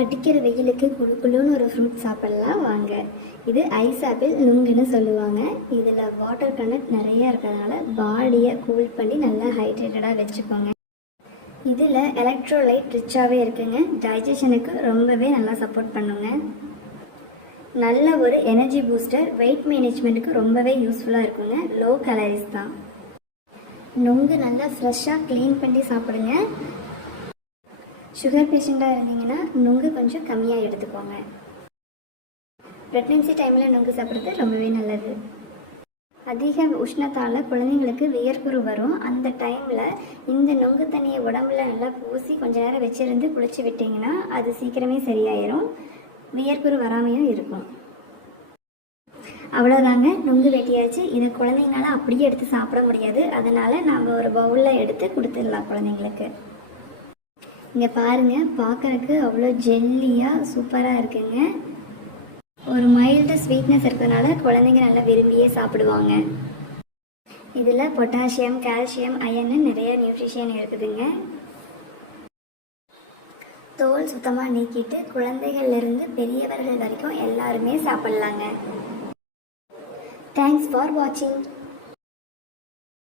அடிக்கிற வெயிலுக்கு குளுக்குள்ளுன்னு ஒரு ஃப்ரூட் சாப்பிடலாம் வாங்க. இது ஐஸ் ஆப்பிள் நுங்குன்னு சொல்லுவாங்க. இதில் வாட்டர் கண்டென்ட் நிறையா இருக்கிறதுனால பாடியை கூல் பண்ணி நல்லா ஹைட்ரேட்டடாக வச்சுக்கோங்க. இதில் எலக்ட்ரோலைட் ரிச்சாகவே இருக்குங்க. டைஜஷனுக்கு ரொம்பவே நல்லா சப்போர்ட் பண்ணுங்க. நல்ல ஒரு எனர்ஜி பூஸ்டர், வெயிட் மேனேஜ்மெண்ட்டுக்கு ரொம்பவே யூஸ்ஃபுல்லாக இருக்குங்க. லோ கலரிஸ் தான். நுங்கு நல்லா ஃப்ரெஷ்ஷாக க்ளீன் பண்ணி சாப்பிடுங்க. சுகர் பேஷண்ட்டாக இருந்தீங்கன்னா நுங்கு கொஞ்சம் கம்மியாக எடுத்துக்கோங்க. ப்ரெக்னென்சி டைமில் நுங்கு சாப்பிட்றது ரொம்பவே நல்லது. அதிக உஷ்ணத்தால் குழந்தைங்களுக்கு வியர்க்குரு வரும். அந்த டைமில் இந்த நுங்கு தண்ணியை உடம்புல நல்லா பூசி கொஞ்சம் நேரம் வச்சுருந்து குளிச்சு விட்டிங்கன்னா அது சீக்கிரமே சரியாயிரும். வியர்க்குரு வராமையும் இருக்கும். அவ்வளோதாங்க, நுங்கு வெட்டியாச்சு. இதை குழந்தைங்களால அப்படியே எடுத்து சாப்பிட முடியாது. அதனால் நாம் ஒரு பவுலில் எடுத்து கொடுத்துடலாம் குழந்தைங்களுக்கு. இங்கே பாருங்கள், பார்க்குறக்கு அவ்வளோ ஜெல்லியாக சூப்பராக இருக்குங்க. ஒரு மைல்டு ஸ்வீட்னஸ் இருக்கிறதுனால குழந்தைங்க நல்லா விரும்பியே சாப்பிடுவாங்க. இதில் பொட்டாசியம், கால்சியம், அயன்னு நிறைய நியூட்ரிஷன் இருக்குதுங்க. தோல் சுத்தமாக நீக்கிட்டு குழந்தைகள்லேருந்து பெரியவர்கள் வரைக்கும் எல்லாருமே சாப்பிட்லாங்க. தேங்க்ஸ் ஃபார் வாட்சிங்.